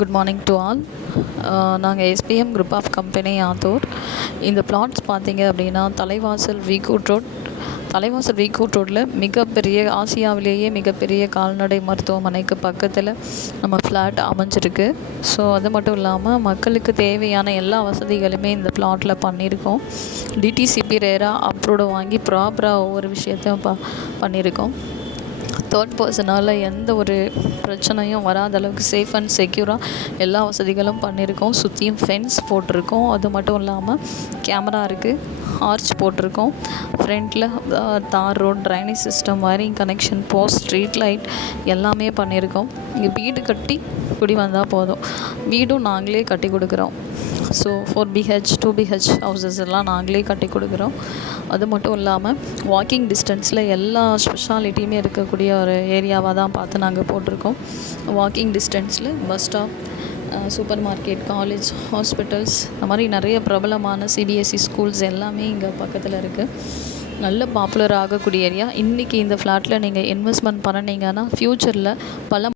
Good morning to all. நாங்கள் SPM group of company Attur. இந்த flats பார்த்தீங்க அப்படின்னா தலைவாசல் வீக்கூட் ரோட்டில் மிகப்பெரிய ஆசியாவிலேயே மிகப்பெரிய கால்நடை மருத்துவமனைக்கு பக்கத்தில் நம்ம ஃப்ளாட் அமைஞ்சிருக்கு. ஸோ அது மட்டும் இல்லாமல் மக்களுக்கு தேவையான எல்லா வசதிகளுமே இந்த பிளாட்டில் பண்ணியிருக்கோம். டிடிசிபி ரேரா அப்ரூவ்டு வாங்கி ப்ராப்பராக ஒவ்வொரு விஷயத்தையும் பண்ணியிருக்கோம். தேர்ட் பர்சனால் எந்த ஒரு பிரச்சனையும் வராத அளவுக்கு சேஃப் அண்ட் செக்யூராக எல்லா வசதிகளும் பண்ணியிருக்கோம். சுற்றியும் ஃபென்ஸ் போட்டிருக்கோம். அது மட்டும் இல்லாமல் கேமரா இருக்குது, ஆர்ச் போட்டிருக்கோம். ஃப்ரண்ட்டில் தார் road, drainage system, wiring connection, post, street light எல்லாமே பண்ணியிருக்கோம். இங்கே வீடு கட்டி குடி வந்தால் போதும். வீடும் நாங்களே கட்டி கொடுக்குறோம். ஸோ 4BH 2BH ஹவுசஸ் எல்லாம் நாங்களே கட்டி கொடுக்குறோம். அது மட்டும் இல்லாமல் வாக்கிங் டிஸ்டன்ஸில் எல்லா ஸ்பெஷாலிட்டியுமே இருக்கக்கூடிய ஒரு ஏரியாவாக தான் பார்த்து நாங்கள் போட்டிருக்கோம். வாக்கிங் டிஸ்டன்ஸில் bus stop, super market, college, hospitals, இந்த மாதிரி நிறைய பிரபலமான சிபிஎஸ்சி ஸ்கூல்ஸ் எல்லாமே இங்கே பக்கத்தில் இருக்குது. நல்ல பாப்புலர் ஆகக்கூடிய ஏரியா. இன்றைக்கி இந்த ஃப்ளாட்டில் நீங்கள் இன்வெஸ்ட்மெண்ட் பண்ணினீங்கன்னா ஃப்யூச்சரில் பல